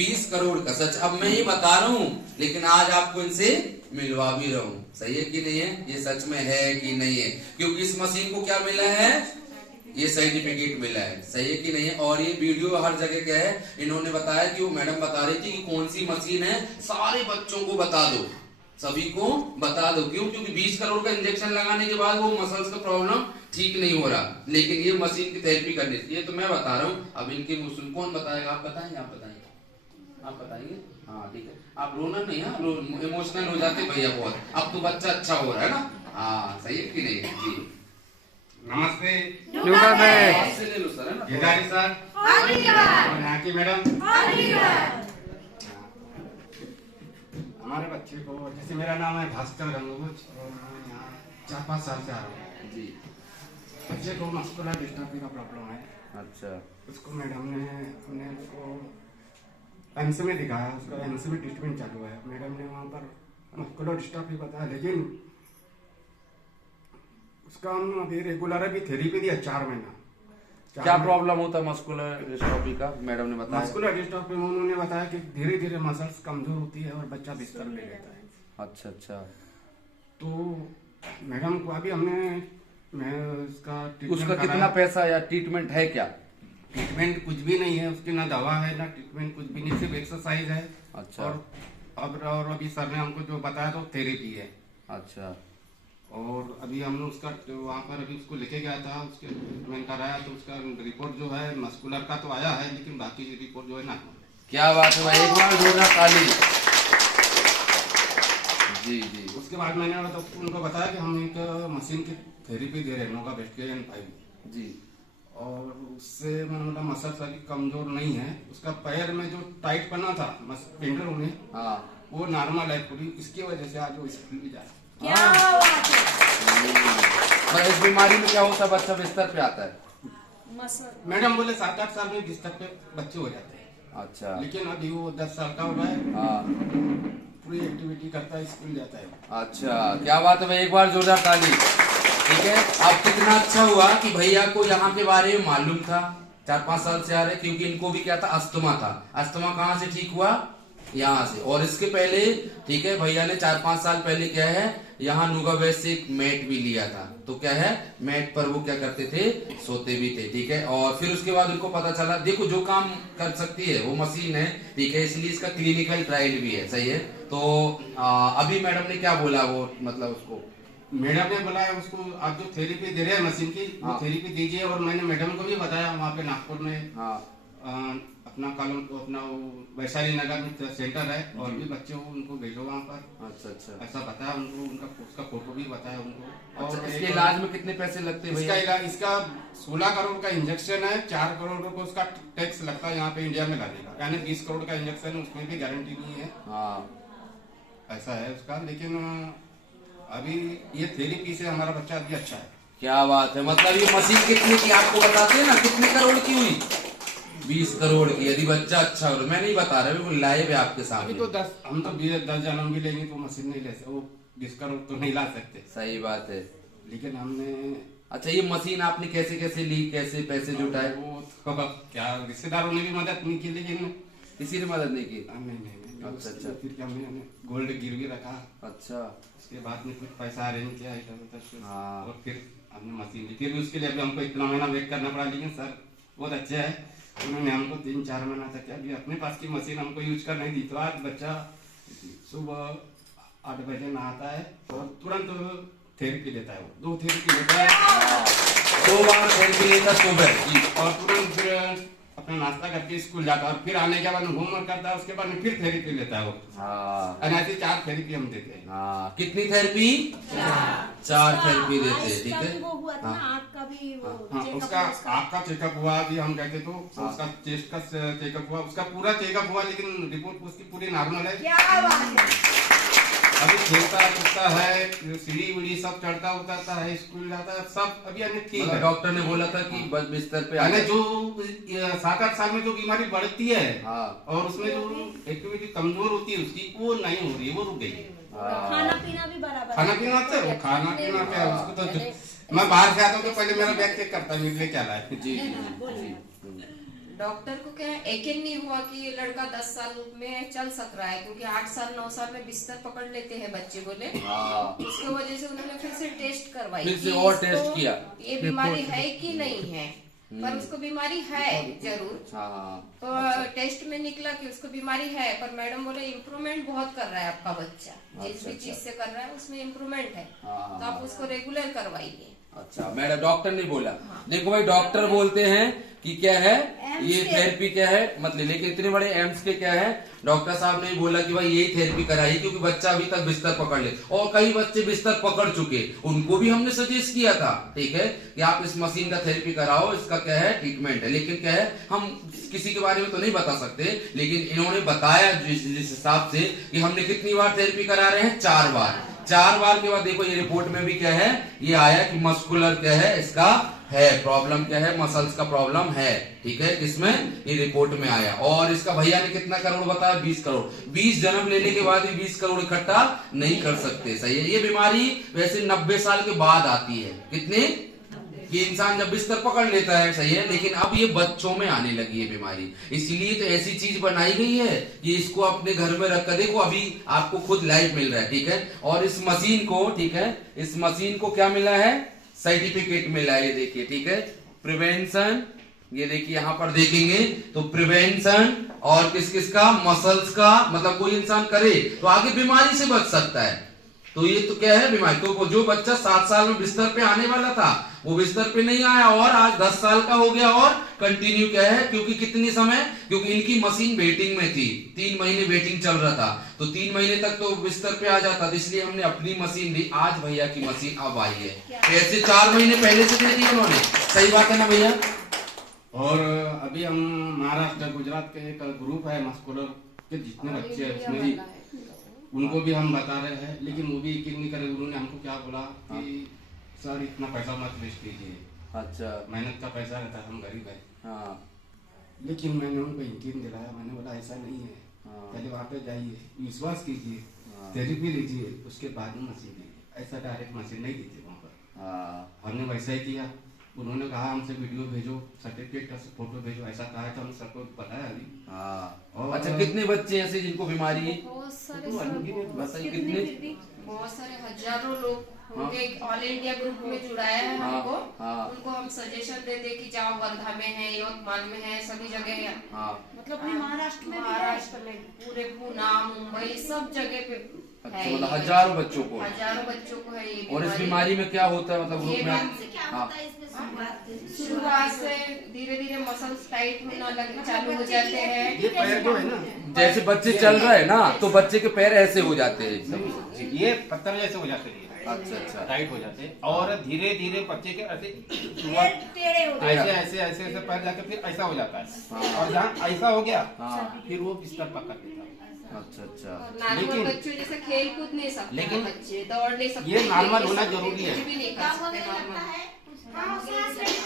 20 करोड़ का सच अब मैं ही बता रहा हूँ, लेकिन आज आपको इनसे मिलवा भी रहा हूँ। सही है कि नहीं है? ये सच में है कि नहीं है? क्योंकि इस मशीन को क्या मिला है? ये सर्टिफिकेट मिला है। सही है कि नहीं है? और ये वीडियो हर जगह क्या है, इन्होंने बताया कि वो मैडम बता रही थी कि कौन सी मशीन है, सारे बच्चों को बता दो, सभी को बता दो। क्यों? क्योंकि 20 करोड़ का इंजेक्शन लगाने के बाद वो मसल्स का प्रॉब्लम ठीक नहीं हो रहा, लेकिन ये मशीन की थेरेपी करनी चाहिए। तो मैं बता रहा हूँ। अब इनकी मुस्लिम कौन बताएगा? आप बताएंगे? आप बताएंगे? आप बताइए। हाँ ठीक है, आप रोना नहीं है, इमोशनल हो जाते भैया बहुत। अब तो बच्चा अच्छा हो रहा है ना? हाँ सही है कि नहीं जी? नमस्ते। से ले लो सर, है ना? केदारी सर और यहाँ की मैडम। हमारे बच्चे को, जैसे मेरा नाम है भास्कर रंगोज और मैं यहाँ 4-5 साल से आ रहा हूँ जी। बच्चे को मस्कुलर डिस्ट्रॉफी का प्रॉब्लम है। अच्छा। उसको मैडम ने हमने उसको एम्स में दिखाया, उसका एम्स में ट्रीटमेंट चालू है। मैडम ने वहाँ पर मस्कुलर डिस्ट्रॉफी बताया, लेकिन उसका हम अभी रेगुलर अभी थेरेपी दिया 4 महीना। क्या प्रॉब्लम होता है मस्कुलर डिस्ट्रॉफी का? मैडम ने बताया मस्कुलर डिस्ट्रॉफी में उन्होंने बताया कि धीरे धीरे मसल्स कमजोर होती है और बच्चा बिस्तर ले लेता है। अच्छा अच्छा। तो मैडम को अभी मैं उसका कितना पैसा या ट्रीटमेंट है क्या? ट्रीटमेंट कुछ भी नहीं है उसकी, ना दवा है ना ट्रीटमेंट, कुछ भी नहीं, सिर्फ एक्सरसाइज है। अच्छा। और अभी सर ने हमको जो बताया तो थेरेपी है। अच्छा। और अभी हमने उसका वहाँ पर अभी उसको लेके गया था, उसके ट्रीटमेंट कराया तो उसका रिपोर्ट जो है मस्कुलर का तो आया है, लेकिन बाकी रिपोर्ट जो है ना। क्या बात है भाई, एक बार जोरदार ताली। जी जी। उसके बाद मैंने तो उनको बताया कि हम एक मशीन की थेरेपी दे रहे हैं, नोगा वेस्टेरियन 5 जी। और उससे मतलब मसल्स अभी कमजोर नहीं है। उसका पैर में जो टाइट पना था पेंडल में, हाँ वो नॉर्मल है पूरी, इसकी वजह से आज वो स्कूल भी जा रहा है। क्या बात है। इस बीमारी में क्या होता है? बच्चा बिस्तर पे आता है। मैडम बोले 7-8 साल में बिस्तर पे बच्चे हो जाते हैं। अच्छा। लेकिन अभी वो 10 साल का हो रहा है, हाँ पूरी एक्टिविटी करता है, स्कूल जाता है। अच्छा, क्या बात है भाई, एक बार जोरदार ताली। ठीक है, अब कितना अच्छा हुआ कि भैया को यहाँ के बारे में मालूम था। 4-5 साल से आ रहे, क्योंकि इनको भी क्या था, अस्थमा था। अस्थमा कहाँ से ठीक हुआ? यहाँ से। और इसके पहले ठीक है, भैया ने 4-5 साल पहले क्या है, यहाँ नुगावेस से एक मैट भी लिया था। तो क्या है, मैट पर वो क्या करते थे, सोते भी थे। ठीक है, और फिर उसके बाद उनको पता चला, देखो जो काम कर सकती है वो मशीन है। ठीक है, इसलिए इसका क्लिनिकल ट्रायल भी है। सही है। तो अभी मैडम ने क्या बोला, वो मतलब उसको मैडम ने बोला है उसको, आप जो थेरेपी दे रहे हैं मशीन की, वो थेरेपी दीजिए। और मैंने मैडम को भी बताया वहाँ पे नागपुर में अपना कॉलोनी को, अपना वो वैशाली नगर में सेंटर है, और भी बच्चे हो उनको भेजो वहाँ पर। अच्छा अच्छा, ऐसा बताया उनको, उनका उसका फोटो भी बताया उनको। और और इसके इलाज में कितने पैसे लगते हैं इसका भैया? इलाज, इसका 16 करोड़ का इंजेक्शन है, 4 करोड़ रुपए उसका टैक्स लगता है यहाँ पे इंडिया में लाने का, यानी 20 करोड़ का इंजेक्शन है, उसमें भी गारंटी नहीं है। हाँ ऐसा है उसका। लेकिन अभी ये थेरेपी से हमारा बच्चा अभी अच्छा है। क्या बात है, मतलब ये मशीन कितने की आपको बताते हैं ना, कितने करोड़ की हुई? 20 करोड़ की। यदि बच्चा अच्छा हो, मैं नहीं बता रहा, वो लाइव है आपके सामने। तो 10 जनम भी लेंगे तो मशीन नहीं ले सकते, वो 20 करोड़ तो नहीं ला सकते। सही बात है। लेकिन हमने, अच्छा, ये मशीन आपने कैसे कैसे ली, कैसे पैसे जुटाए? वो तो क्या रिश्तेदारों ने भी मदद नहीं की, लेकिन किसी ने मदद नहीं की? नहीं। अच्छा अच्छा। फिर क्या, हमने गोल्ड गिरवी रखा। अच्छा। उसके बाद में कुछ पैसा अरेंज किया इधर उधर। हाँ। और फिर हमने मशीन ली। फिर भी उसके लिए अभी हमको इतना महीना वेट करना पड़ा, लेकिन सर बहुत अच्छे है, उन्होंने हमको 3-4 महीना तक अभी अपने पास की मशीन हमको यूज कर नहीं दी। तो आज बच्चा सुबह 8 बजे नहाता है और तुरंत थेरेपी लेता है। वो 2 थेरेपी लेता है, 2 बार थेरेपी लेता सुबह, और तुरंत फिर अपना नाश्ता करके स्कूल जाता है, और फिर आने के बाद होमवर्क करता है, उसके बाद में फिर थेरेपी लेता है वो। ऐसी 4 थेरेपी हम देते हैं। कितनी थेरेपी? 4 थेरेपी देते हैं। ठीक है। वो हुआ था ना, आँख का भी वो उसका आँख का चेकअप हुआ अभी, हम गए थे तो उसका चेस्ट का चेकअप हुआ, उसका पूरा चेकअप हुआ, लेकिन रिपोर्ट उसकी पूरी नॉर्मल है। क्या बात है। अभी खेलता कूदता है, सीढ़ी वीढ़ी सब चढ़ता उतरता है, स्कूल जाता है, सब अभी अन्य ठीक है। डॉक्टर ने बोला था कि बस बिस्तर पे यानी जो 7-8 साल में जो बीमारी बढ़ती है, और उसमें जो एक्टिविटी कमजोर होती है उसकी, वो नहीं हो रही है, वो रुक गई है। खाना पीना भी बराबर, खाना पीना अच्छा है, खाना पीना क्या है उसको तो मैं बाहर से आता हूँ तो पहले मेरा बैग चेक करता है, मेरे लिए क्या लाए। जी। डॉक्टर को क्या है, यकीन नहीं हुआ कि ये लड़का 10 साल में चल सक रहा है, क्योंकि 8 साल 9 साल में बिस्तर पकड़ लेते हैं बच्चे बोले। उसकी वजह से उन्होंने फिर से टेस्ट करवाई, फिर से और टेस्ट किया, ये बीमारी है कि नहीं है, पर उसको बीमारी है जरूर। तो टेस्ट में निकला कि उसको बीमारी है, पर मैडम बोले इम्प्रूवमेंट बहुत कर रहा है आपका बच्चा, जिस भी चीज से कर रहा है उसमें इम्प्रूवमेंट है, तो आप उसको रेगुलर करवाइए। अच्छा मैडम, डॉक्टर ने बोला। देखो भाई, डॉक्टर बोलते हैं कि क्या है ये थेरेपी क्या है, मतलब लेकिन इतने बड़े एम्स के क्या है, डॉक्टर साहब ने बोला कि भाई यही थेरेपी कराइए, क्योंकि बच्चा अभी तक बिस्तर पकड़ ले, और कई बच्चे बिस्तर पकड़ चुके, उनको भी हमने सजेस्ट किया था, ठीक है, कि आप इस मशीन का थेरेपी कराओ, इसका क्या है ट्रीटमेंट है। लेकिन क्या है, हम किसी के बारे में तो नहीं बता सकते, लेकिन इन्होंने बताया जिस हिसाब से कि हमने कितनी बार थेरेपी करा रहे हैं, 4 बार। 4 बार के बाद देखो ये रिपोर्ट में भी क्या है, ये आया कि मस्कुलर क्या है इसका है प्रॉब्लम, क्या है मसल्स का प्रॉब्लम है, ठीक है, इसमें ये रिपोर्ट में आया। और इसका भैया ने कितना करोड़ बताया, 20 करोड़। 20 जन्म लेने के बाद भी 20 करोड़ इकट्ठा नहीं कर सकते, सही है। ये बीमारी वैसे 90 साल के बाद आती है, कितने, ये इंसान जब बिस्तर पकड़ लेता है, सही है, लेकिन अब ये बच्चों में आने लगी है बीमारी, इसलिए तो ऐसी चीज बनाई गई है कि इसको अपने घर में रख कर देखो, अभी आपको खुद लाइव मिल रहा है, ठीक है। और इस मशीन को, ठीक है, इस मशीन को क्या मिला है, सर्टिफिकेट मिला है, ये देखिए, ठीक है, प्रिवेंशन, ये देखिए यहाँ पर देखेंगे तो प्रिवेंशन और किस किस का, मसल्स का, मतलब कोई इंसान करे तो आगे बीमारी से बच सकता है। तो ये तो क्या है बीमारी, तो जो बच्चा 7 साल में बिस्तर पे आने वाला था वो बिस्तर पे नहीं आया, और आज 10 साल का हो गया और कंटिन्यू क्या है, क्योंकि कितने समय, क्योंकि इनकी मशीन वेटिंग में थी, 3 महीने वेटिंग चल रहा था, तो 3 महीने तक तो बिस्तर पे आ जाता, तो इसलिए हमने अपनी मशीन दी, आज भैया की मशीन अब आई है, ऐसे 4 महीने पहले से दे दी उन्होंने, सही बात है ना भैया। और अभी हम महाराष्ट्र गुजरात के एक ग्रुप है मस्कुलर के, जितने बच्चे हैं उसमें भी उनको भी हम बता रहे हैं, लेकिन वो भी यकीन नहीं करे। उन्होंने हमको क्या बोला कि सर इतना पैसा मत वेस्ट कीजिए, अच्छा मेहनत का पैसा रहता है, हम गरीब है। हाँ, लेकिन मैंने उनको यकीन दिलाया, मैंने बोला ऐसा नहीं है, पहले वहाँ पे जाइए, विश्वास कीजिए, थेरेपी लीजिए, उसके बाद में मशीन लीजिए, ऐसा डायरेक्ट मशीन नहीं दी थी वहाँ पर। हमने वैसा ही किया, उन्होंने कहा हमसे वीडियो भेजो, सर्टिफिकेट का फोटो भेजो, ऐसा कहा है तो हम सबको बताया अभी। और अच्छा, कितने बच्चे ऐसे जिनको बीमारी है, बहुत सारे कितने, बहुत सारे हजारों लोग होंगे, ऑल इंडिया ग्रुप में जुड़ाया है हमको। उनको हम सजेशन देते कि जाओ, वर्धा में है, यवतमाल में है, सभी जगह है, मतलब महाराष्ट्र में पूरे पूना, मुंबई, सब जगह पे अच्छा, मतलब हजारों बच्चों को है ये। और इस बीमारी में क्या होता है, मतलब ग्रुप में शुरुआत से धीरे धीरे मसल्स टाइट होना लगे, चालू हो जाते हैं। ये पैर जो है ना, जैसे बच्चे चल रहे हैं ना, तो बच्चे के पैर ऐसे हो जाते हैं, ये पत्थर जैसे हो जाते हैं, अच्छा टाइट हो जाते हैं, और धीरे धीरे बच्चे के ऐसे ऐसे ऐसे ऐसे पैर जाके फिर ऐसा हो जाता है, और जहाँ ऐसा हो गया फिर वो बिस्तर पकड़ लेता है। अच्छा, नॉर्मल बच्चों जैसे खेल कूद नहीं सकते, लेकिन बच्चे दौड़ ले सकते, ये नॉर्मल होना जरूरी है। कुछ भी नहीं कर सकते,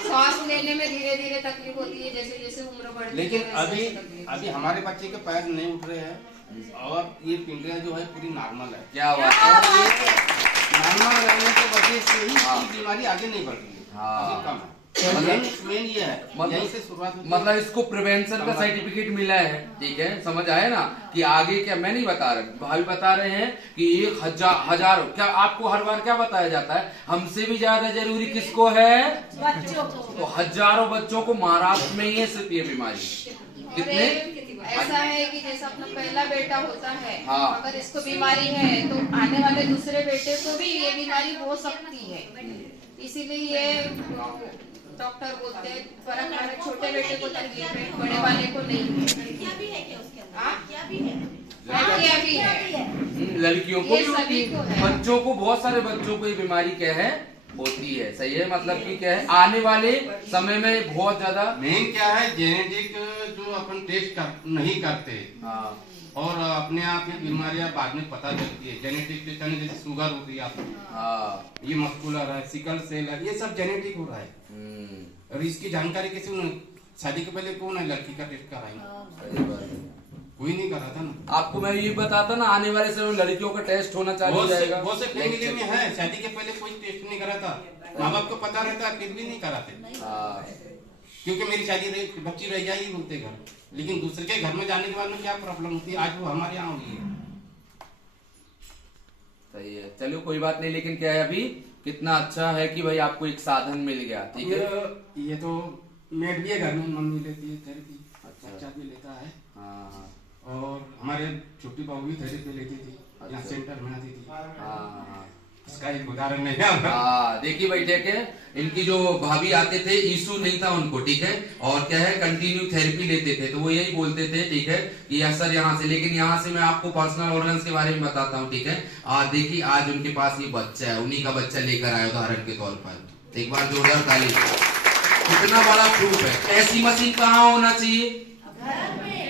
सांस लेने में धीरे धीरे तकलीफ होती है, जैसे जैसे उम्र बढ़ती है। लेकिन अभी हमारे बच्चे के पैर नहीं उठ रहे हैं, और ये पिंडिया जो है पूरी नॉर्मल है। क्या बात है, नॉर्मल रहने की वजह से ही बीमारी आगे नहीं बढ़ रही है, कम है। मेन ये है, यहीं से शुरुआत होती है। मतलब इसको प्रिवेंशन का सर्टिफिकेट मिला है, ठीक है, समझ आया ना, कि आगे क्या, मैं नहीं बता रहा, भाई बता रहे हैं कि 1,000 क्या आपको हर बार क्या बताया जाता है, हमसे भी ज्यादा जरूरी किसको है, बच्चों को, तो हजारों बच्चों को महाराष्ट्र में ही है सिर्फ ये बीमारी। कितने, ऐसा है कि जैसा अपना पहला बेटा होता है, अगर इसको बीमारी है तो आने वाले दूसरे बेटे को भी ये बीमारी हो सकती है, इसीलिए ये डॉक्टर बोलते हैं पर हमारे छोटे बेटे को तकलीफ है, बड़े वाले को नहीं है। क्या भी है क्या उसके अंदर, क्या भी है, लड़कियों को ये सभी को है। बच्चों को, बहुत सारे बच्चों को ये बीमारी क्या है होती है, सही है, मतलब कि क्या है आने वाले समय में बहुत ज्यादा। मेन क्या है, जेनेटिक जो अपन टेस्ट नहीं करते, और अपने आप ये बीमारियां बाद में पता चलती है। जेनेटिक जैसे शुगर हो गई आपको, ये मस्कुलर है, सिकल सेल है, ये सब जेनेटिक हो रहा है, और इसकी जानकारी किसी, शादी के पहले कौन है लड़की का टेस्ट कराएंगे, कोई नहीं करा था ना। आपको मैं ये बताता ना, आने वाले समय लड़कियों का टेस्ट होना चालू हो जाएगा। वो से फैमिली में है, शादी के पहले कोई टेस्ट नहीं करा था, माँ बाप को पता रहता फिर भी नहीं कराते। क्योंकि मेरी बच्ची रह जाएगी बोलते घर, लेकिन दूसरे के घर में जाने के बाद में क्या प्रॉब्लम होती है, आज वो हमारे यहाँ हुई है। सही है, चलो कोई बात नहीं, लेकिन क्या है अभी कितना अच्छा है कि भाई आपको एक साधन मिल गया। ठीक है, ये तो मेड भी है घर में, मम्मी लेती है थेरेपी, अच्छा। बच्चा भी लेता है। हाँ, और हमारे छोटी बहू भी थेरेपी लेती थी, यहाँ अच्छा। सेंटर में आती थी। हाँ, इसका एक उदाहरण नहीं है। हाँ, देखिए भाई, ठीक है, इनकी जो भाभी आते थे इशू नहीं था उनको, ठीक है, और क्या है कंटिन्यू थेरेपी लेते थे, तो वो यही बोलते थे, ठीक है, कि सर यहाँ से, लेकिन यहाँ से मैं आपको पर्सनल ऑर्गन्स के बारे में बताता हूँ, ठीक है। देखिए आज उनके पास ये बच्चा है, उन्हीं का बच्चा लेकर आया उदाहरण के तौर पर, एक बार जोरदार ताली। कितना बड़ा प्रूफ है, ऐसी मशीन कहाँ होना चाहिए,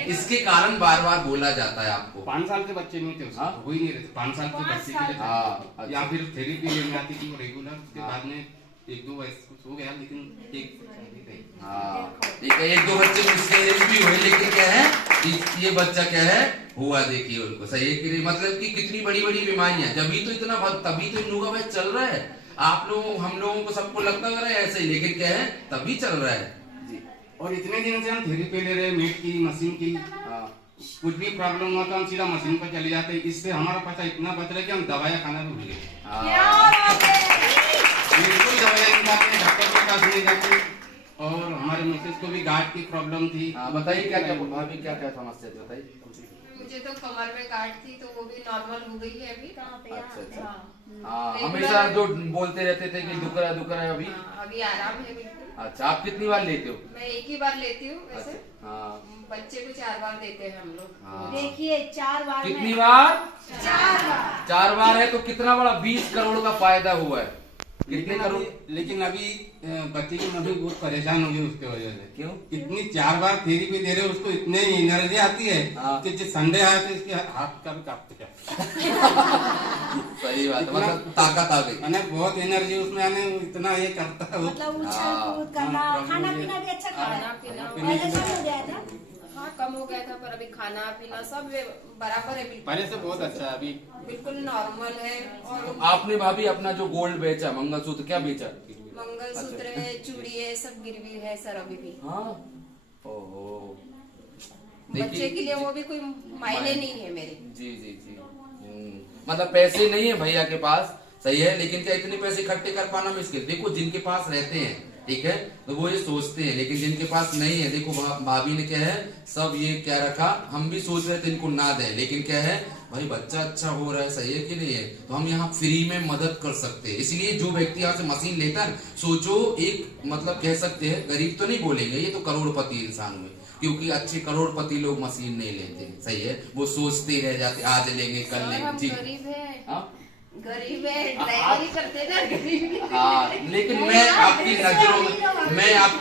इसके कारण बार बार बोला जाता है आपको। 5 साल के बच्चे नहीं थे, हाँ? हो ही नहीं रहे, 5 साल के बच्चे के लिए हाँ, या फिर थेरेपी लेने आती थी वो रेगुलर, उसके बाद में 1-2 वैसे कुछ हो गया, लेकिन एक हाँ, ठीक है, 1-2 बच्चे मिसकैरेज भी हुए, लेकिन क्या है ये बच्चा क्या है हुआ, देखिए उनको, सही है कि मतलब कि कितनी बड़ी बड़ी बीमारियां, जब तो इतना तभी तो इन लोगों का चल रहा है। आप लोग हम लोगों को सबको लगता है ऐसे ही, लेकिन क्या है तभी चल रहा है जी। और इतने दिन से हम थेरेपी ले रहे हैं, मीट की मशीन की, कुछ भी प्रॉब्लम हुआ तो हम सीधा मशीन पर चले जाते हैं, इससे हमारा पैसा इतना बच रहा है कि हम दवाइयाँ खाना भी भूल गए, बिल्कुल दवाइयाँ नहीं खाते, डॉक्टर के पास नहीं जाते। और हमारे मिसेज को भी गांठ की प्रॉब्लम थी। बताइए क्या क्या भाभी क्या क्या समस्या थी, बताइए। मुझे तो कमर में गांठ थी, तो वो भी नॉर्मल हो गई है अभी। अच्छा अच्छा, हाँ, हमेशा जो बोलते रहते थे कि दुख रहा है, अभी अभी आराम है बिल्कुल। अच्छा, आप कितनी बार लेते हो? मैं एक ही बार लेती हूँ वैसे। अच्छा, हाँ, बच्चे को 4 बार देते हैं हम लोग। हाँ। देखिए 4 बार कितनी में- बार? 4 बार। 4 बार है तो कितना बड़ा 20 करोड़ का फायदा हुआ है। कितने करोड़? लेकिन अभी बच्चे की मम्मी बहुत परेशान हो गई उसके वजह से। क्यों? इतनी 4 बार थेरेपी दे रहे, उसको इतने एनर्जी आती है कि जो संडे आया तो इसके हाथ का भी कांपते क्या। सही बात है, मतलब ताकत आ गई, मैंने बहुत एनर्जी उसमें आने, इतना ये करता है वो। मतलब उछल कूद करना, खाना पीना भी अच्छा खा रहा खाना है, पीना पहले कम हो गया था। हाँ कम हो गया था, पर अभी खाना पीना सब बराबर है बिल्कुल। पहले से बहुत अच्छा है, अभी बिल्कुल नॉर्मल है। और आपने भाभी अपना जो गोल्ड बेचा, मंगलसूत्र क्या बेचा? मंगलसूत्र है, चूड़ी है, सब गिरवी है सर अभी भी। हाँ, ओहो, बच्चे के लिए वो भी कोई मायने नहीं है मेरे। जी जी जी, मतलब पैसे नहीं है भैया के पास, सही है, लेकिन क्या इतने पैसे इकट्ठे कर पाना मुश्किल। देखो जिनके पास रहते हैं, ठीक है, तो वो ये सोचते हैं, लेकिन जिनके पास नहीं है, देखो भाभी ने क्या है सब ये क्या रखा, हम भी सोच रहे थे इनको ना दें, लेकिन क्या है भाई बच्चा अच्छा हो रहा है, सही है कि नहीं है, तो हम यहाँ फ्री में मदद कर सकते हैं। इसलिए जो व्यक्ति यहाँ से मशीन लेता है, सोचो एक मतलब कह सकते हैं गरीब तो नहीं बोलेंगे, ये तो करोड़पति इंसान हुए, क्योंकि अच्छे करोड़पति लोग मशीन नहीं लेते, सही है, वो सोचते रह जाते आज लेंगे कल लेंगे। जी, गरीब है, हाँ? गरीब है, ड्राइवरी करते ना गरीब। हाँ, लेकिन मैं आपकी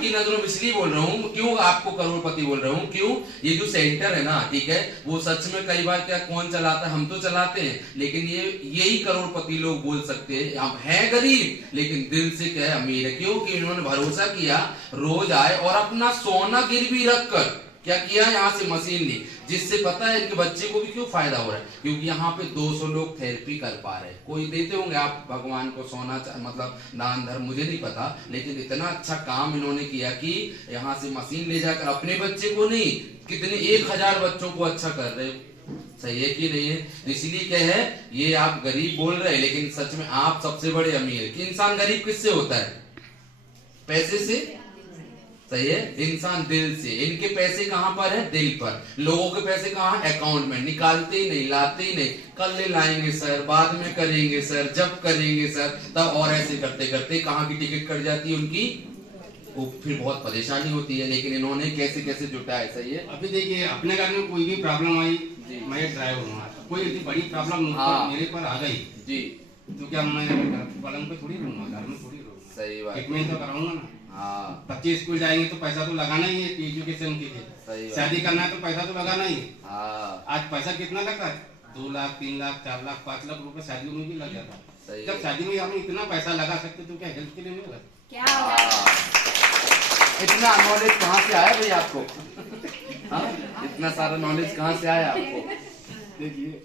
नजरों में इसलिए बोल रहा हूँ, क्यों आपको करोड़पति बोल रहा हूँ, क्यों, ये जो सेंटर है ना, ठीक है, वो सच में कई बार क्या कौन चलाता है, हम तो चलाते हैं, लेकिन ये यही करोड़पति लोग बोल सकते हैं हम हैं गरीब लेकिन दिल से क्या है अमीर है, क्योंकि इन्होंने भरोसा किया, रोज आए और अपना सोना गिरवी रखकर क्या किया, यहाँ से मशीन ली, जिससे पता है इनके बच्चे को भी क्यों फायदा हो रहा है, क्योंकि यहाँ पे 200 लोग थेरेपी कर पा रहे हैं। कोई देते होंगे आप भगवान को सोना मतलब दान धर्म, मुझे नहीं पता, लेकिन इतना अच्छा काम इन्होंने किया कि यहाँ से मशीन ले जाकर अपने बच्चे को नहीं, कितने 1000 बच्चों को अच्छा कर रहे, सही है कि नहीं है। इसलिए क्या है, ये आप गरीब बोल रहे हैं, लेकिन सच में आप सबसे बड़े अमीर। कि इंसान गरीब किससे होता है? पैसे से, सही है, इंसान दिल से। इनके पैसे कहाँ पर है? दिल पर। लोगों के पैसे कहाँ? अकाउंट में। निकालते ही नहीं, लाते ही नहीं, कल ले लाएंगे सर, बाद में करेंगे सर, जब करेंगे सर, तब, और ऐसे करते करते कहाँ की टिकट कट जाती है उनकी, वो फिर बहुत परेशानी होती है। लेकिन इन्होंने कैसे कैसे जुटाया, सही है। अभी देखिए अपने घर में कोई भी प्रॉब्लम आई, मैं ड्राइवर हूँ, कोई बड़ी प्रॉब्लम मेरे पर आ गई जी, तो क्या मैं पलंग पे थोड़ी रहूंगा, घर में थोड़ी रहूंगा, सही बात, ट्रीटमेंट तो कराऊंगा ना। हाँ, बच्चे स्कूल जाएंगे तो पैसा तो लगाना ही है एजुकेशन के लिए, शादी करना है तो पैसा तो लगाना ही है। हाँ, आज पैसा कितना लगता है? 2 लाख, 3 लाख, 4 लाख, 5 लाख रुपए शादियों में भी लग जाता है। जब शादी में हम इतना पैसा लगा सकते तो क्या हेल्थ के लिए नहीं लगा? क्या इतना नॉलेज कहाँ से आया भाई आपको? हाँ, इतना सारा नॉलेज कहाँ से आया आपको? देखिए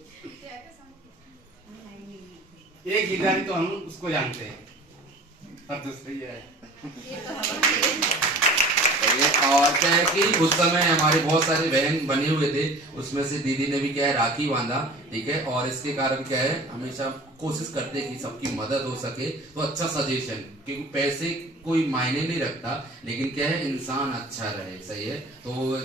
एक गिरधारी तो हम उसको जानते हैं, और दूसरी है सही सही है। और क्या है कि उस समय हमारे बहुत सारे बहन बने हुए थे, उसमें से दीदी ने भी क्या है राखी बांधा, ठीक है। और इसके कारण क्या है हमेशा कोशिश करते हैं कि सबकी मदद हो सके। तो अच्छा सजेशन, क्योंकि पैसे कोई मायने नहीं रखता, लेकिन क्या है इंसान अच्छा रहे, सही है। तो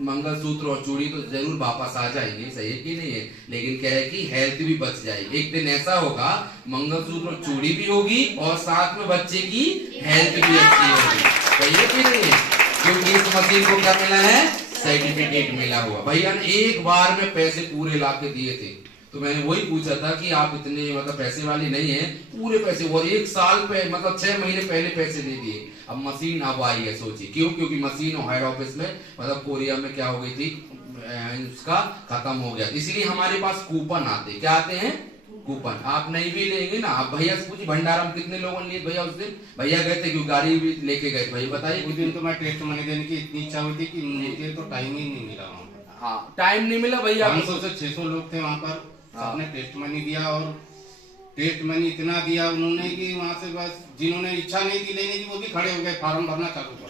मंगलसूत्र और चूड़ी तो जरूर वापस आ जाएंगे, सही है कि नहीं है, लेकिन क्या है कि हेल्थ भी बच जाएगी। एक दिन ऐसा होगा मंगलसूत्र और चूड़ी भी होगी और साथ में बच्चे की हेल्थ भी अच्छी होगी, सही है कि नहीं है। क्योंकि इस मशीन को क्या मिला है, सर्टिफिकेट मिला हुआ। भैया ने एक बार में पैसे पूरे ला के दिए थे, तो मैंने वही पूछा था कि आप इतने मतलब पैसे वाली नहीं है, पूरे पैसे, और 1 साल पे मतलब 6 महीने पहले पैसे दे दिए। अब मशीन अब आई है, सोचिए क्यों, क्योंकि मशीन हेड ऑफिस में मतलब कोरिया में क्या हो गई थी, उसका खत्म हो गया, इसलिए हमारे पास कूपन आते, क्या आते हैं कूपन। आप नहीं भी लेंगे ना, आप भैया से पूछिए भंडारा में कितने लोगों ने लिए भैया उस दिन, भैया गए थे क्यों, गाड़ी भी लेके गए, भैया बताइए। उस दिन तो मैं टेस्ट मनी देने की इतनी इच्छा हुई थी कि मुझे तो टाइम ही नहीं मिला वहाँ पर। हाँ टाइम नहीं मिला भैया, 500 से 600 लोग थे वहाँ पर, सबने टेस्ट मनी दिया, और टेस्ट मनी इतना दिया उन्होंने कि वहाँ से बस जिन्होंने इच्छा नहीं थी लेने की वो भी खड़े हो गए फार्म भरना चालू कर।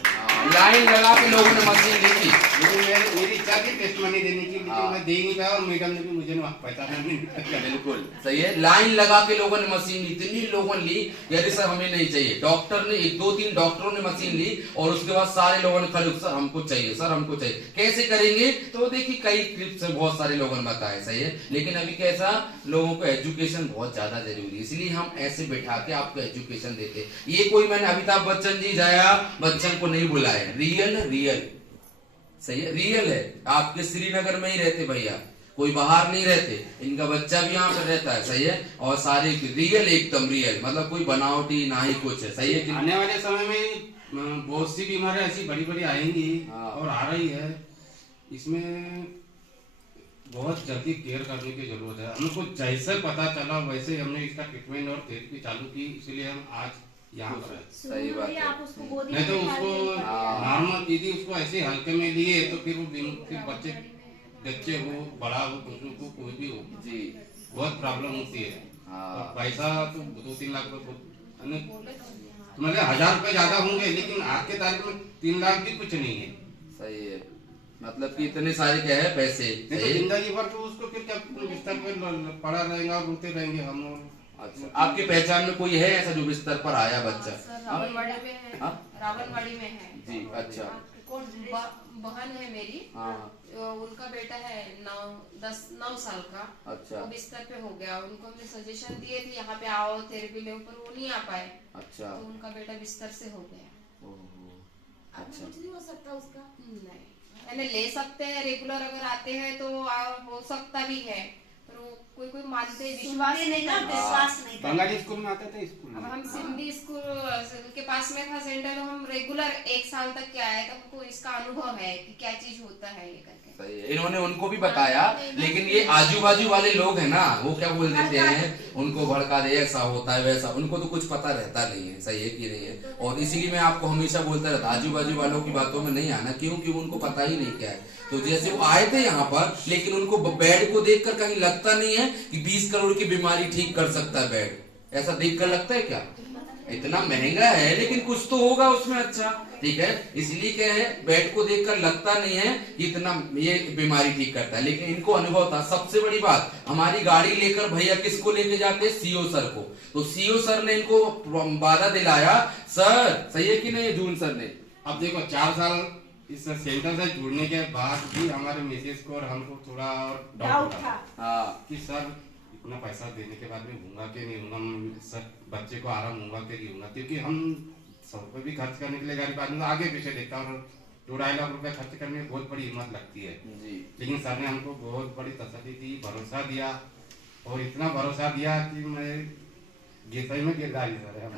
लाइन लगा के लोगों ने मशीन ली थी, लेकिन मेरी इच्छा थी टेस्ट मनी देने की, लेकिन मैं दे ही नहीं पाया, और मैडम ने भी मुझे पैसा नहीं दिया। बिल्कुल सही है, लाइन लगा के लोगों ने मशीन ली, इतनी लोगों ने ली, यदि सर हमें नहीं चाहिए, डॉक्टर ने 1-2-3 डॉक्टरों ने मशीन ली, और उसके बाद सारे लोगों ने खड़े सर हमको चाहिए, सर हमको चाहिए, कैसे करेंगे, तो देखिए कई क्लिप से बहुत सारे लोगों ने बताया, सही है। लेकिन अभी कैसा, लोगों को एजुकेशन बहुत ज्यादा जरूरी है, इसलिए हम ऐसे बैठा के आपको एजुकेशन देते। ये कोई मैंने अमिताभ बच्चन जी जाया बच्चन को नहीं बुलाया, रियल सही है, रियल है, आपके श्रीनगर में ही रहते भैया, कोई बाहर नहीं रहते, इनका बच्चा भी यहाँ पे रहता है, सही है। और सारे रियल, एकदम रियल, मतलब कोई बनावटी ना ही कुछ है, सही है कि आने वाले समय में बहुत सी बीमारियां ऐसी बड़ी बड़ी आएंगी और आ रही है, इसमें बहुत जल्दी केयर करने की जरूरत है। हमको जैसे पता चला वैसे हमने इसका ट्रीटमेंट और थेरेपी चालू की, इसलिए हम आज यहाँ पर है। सही बात है, आप उसको गोदी नहीं तो में उसको नॉर्मल दीदी उसको ऐसे हल्के में लिए तो फिर बच्चे हो बड़ा हो दूसरों को कोई भी हो जी बहुत प्रॉब्लम होती है। और पैसा तो 2-3 लाख रुपए मतलब 1000 रुपए ज्यादा होंगे, लेकिन आज के तारीख में 3 लाख भी कुछ नहीं है, सही है। मतलब कि इतने सारे क्या है पैसे, नहीं तो जिंदगी भर तो उसको फिर क्या बिस्तर पे पड़ा रहेगा और रोते रहेंगे हम लोग। अच्छा, आपकी पहचान में कोई है ऐसा जो बिस्तर पर आया बच्चा? रावणवाड़ी में है, रावणवाड़ी में है जी, अच्छा। बहन है मेरी, उनका बेटा है 9 साल का, अच्छा, वो बिस्तर पे हो गया, उनको हमने सजेशन दिए थे यहाँ पे आओ थेरेपी ले, पर वो नहीं आ पाए, अच्छा, तो उनका बेटा बिस्तर से हो गया। अच्छा, कुछ नहीं हो सकता उसका, नहीं मैंने ले सकते हैं, रेगुलर अगर आते हैं तो हो सकता भी है, पर वो कोई मानते विश्वास नहीं करते, विश्वास नहीं करते। बंगाली स्कूल में आते थे स्कूल अब में। हम सिंधी स्कूल के पास में था सेंटर, तो हम रेगुलर 1 साल तक के आए, तो हमको इसका अनुभव है कि क्या चीज होता है ये करके। सही है, इन्होंने उनको भी बताया, लेकिन ये आजू बाजू वाले लोग हैं ना, वो क्या बोल देते हैं, उनको भड़का दे ऐसा होता है वैसा, उनको तो कुछ पता रहता नहीं है, सही है कि नहीं है। और इसीलिए मैं आपको हमेशा बोलता रहता, आजू बाजू वालों की बातों में नहीं आना, क्योंकि उनको पता ही नहीं क्या है। तो जैसे वो आए थे यहाँ पर, लेकिन उनको बेड को देखकर कहीं लगता नहीं है कि 20 करोड़ की बीमारी ठीक कर सकता है बेड, ऐसा देखकर लगता है क्या? इतना महंगा है, लेकिन कुछ तो होगा उसमें अच्छा, ठीक है। इसलिए क्या है, बेड को देखकर लगता नहीं है कि इतना ये बीमारी ठीक करता है, लेकिन इनको अनुभव था। सबसे बड़ी बात, हमारी गाड़ी लेकर भैया किसको लेके जाते हैं, सीओ सर को, तो सीओ सर ने इनको वादा दिलाया, सर सही है कि नहीं, जून सर ने। अब देखो 4 साल इस सेंटर से जुड़ने के बाद भी हमारे मिसेज को और हमको थोड़ा और डाउट था कि सर इतना पैसा देने के बाद में होगा कि नहीं होगा, सर बच्चे को आराम होगा कि नहीं होगा, क्योंकि हम 100 रुपए भी खर्च करने के लिए गाड़ी बाद में आगे पीछे देखता हूँ, 2-2.5 लाख रुपए खर्च करने में बहुत बड़ी हिम्मत लगती है जी। लेकिन सर ने हमको बहुत बड़ी तसल्ली दी, भरोसा दिया, और इतना भरोसा दिया कि मैं सही में गिरदारी सर है।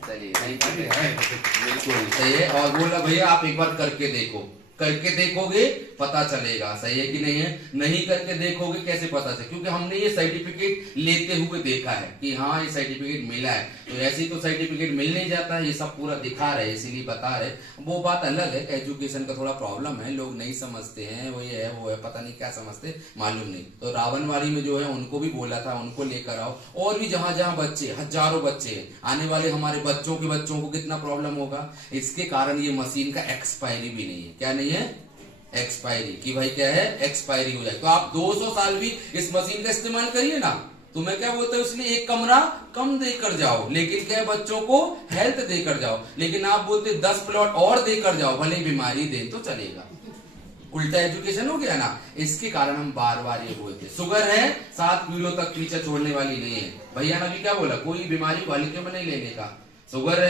चलिए बिल्कुल सही है। और बोला भैया आप एक बार करके देखो, करके देखोगे पता चलेगा। सही है कि नहीं है? नहीं करके देखोगे कैसे पता चले, क्योंकि हमने ये सर्टिफिकेट लेते हुए देखा है कि हाँ ये सर्टिफिकेट मिला है, तो ऐसी तो सर्टिफिकेट मिल नहीं जाता है। ये सब पूरा दिखा रहे, इसीलिए बता रहे। वो बात अलग है, एजुकेशन का थोड़ा प्रॉब्लम है, लोग नहीं समझते हैं, वो ये है वो है, पता नहीं क्या समझते, मालूम नहीं। तो रावणवाड़ी में जो है उनको भी बोला था, उनको लेकर आओ। और भी जहां जहां बच्चे, हजारों बच्चे आने वाले, हमारे बच्चों के बच्चों को कितना प्रॉब्लम होगा। इसके कारण ये मशीन का एक्सपायरी भी नहीं है। क्या नहीं है? एक्सपायरी की भाई क्या है? एक्सपायरी हो जाए। तो आप 200 साल भी इस मशीन का इस्तेमाल करिए ना। तो मैं क्या बोलता हूँ, इसलिए एक कमरा कम देकर जाओ, लेकिन क्या बच्चों को हेल्थ देकर जाओ। लेकिन आप बोलते 10 प्लॉट और देकर जाओ, भले बीमारी दे तो चलेगा। उल्टा एजुकेशन हो गया ना। इसके कारण हम बार बार ये बोलते, शुगर है 7 पीढ़ियों तक पीछे छोड़ने वाली नहीं है। भैया ने भी क्या बोला, कोई बीमारी को हल्के में नहीं लेने का। शुगर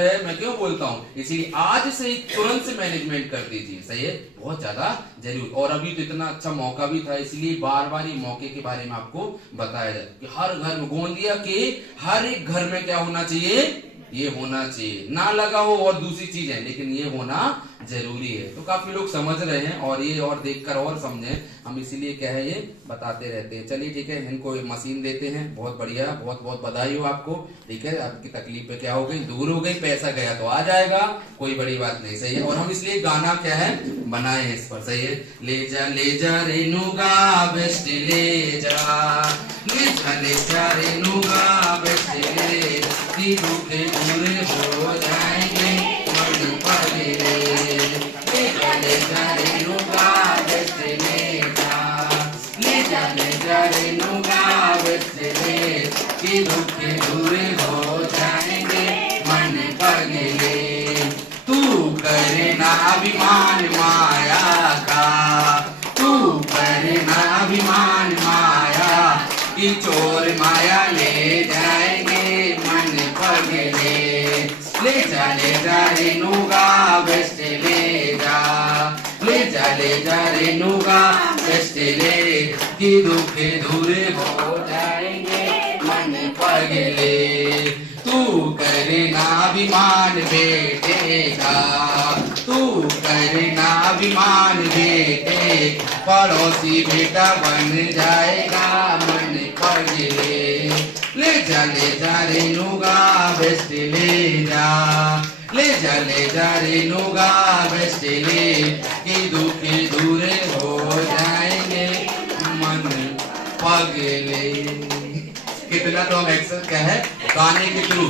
है, मैं क्यों बोलता हूँ, इसीलिए आज से ही तुरंत से मैनेजमेंट कर दीजिए। सही है, बहुत ज्यादा जरूर। और अभी तो इतना अच्छा मौका भी था, इसलिए बार बार ये मौके के बारे में आपको बताया जाए कि हर घर में, गोंदिया के हर एक घर में क्या होना चाहिए, ये होना चाहिए। ना लगा हो और दूसरी चीज है, लेकिन ये होना जरूरी है। तो काफी लोग समझ रहे हैं, और ये और देखकर और समझे, हम इसीलिए क्या है ये बताते रहते हैं। चलिए ठीक है, इनको मशीन देते हैं। बहुत बढ़िया, बहुत बहुत बधाई हो आपको। ठीक है, आपकी तकलीफ पे क्या हो गई, दूर हो गई। पैसा गया तो आ जाएगा, कोई बड़ी बात नहीं। सही है। और हम इसलिए गाना क्या है बनाए हैं इस पर। सही है, ले जा रेनुगा बेस्ट ले जा, ले जा रेनुगा बेस्ट ले जा, दुखे पूरे हो जाएंगे मन पगले। ले जा रेनुगा बेस्ट ले जा, ले जा रेनुगा बेस्ट ले, कि दुखे पूरे हो जाएंगे मन पगले। तू करे ना अभिमान माया का, तू करे ना अभिमान माया, कि चोर माया ले जाएंगे मन पगले। ले जा रेनुगा बेस्ट ले जा, ले जा रेनुगा बेस्ट ले, कि दुखे दूरे हो जाएंगे मन पगले। तू करे ना अभिमान बेटे का, तू करे ना अभिमान बेटे, पड़ोसी बेटा बन जाएगा मन पगले। ले जा रेनुगा बेस्ट ले जा, ले जा रेनुगा बेस्ट ले, कि दुखी दूरे हो जाएंगे मन पगले। कितना तो हम एक्सेस क्या है गाने के थ्रू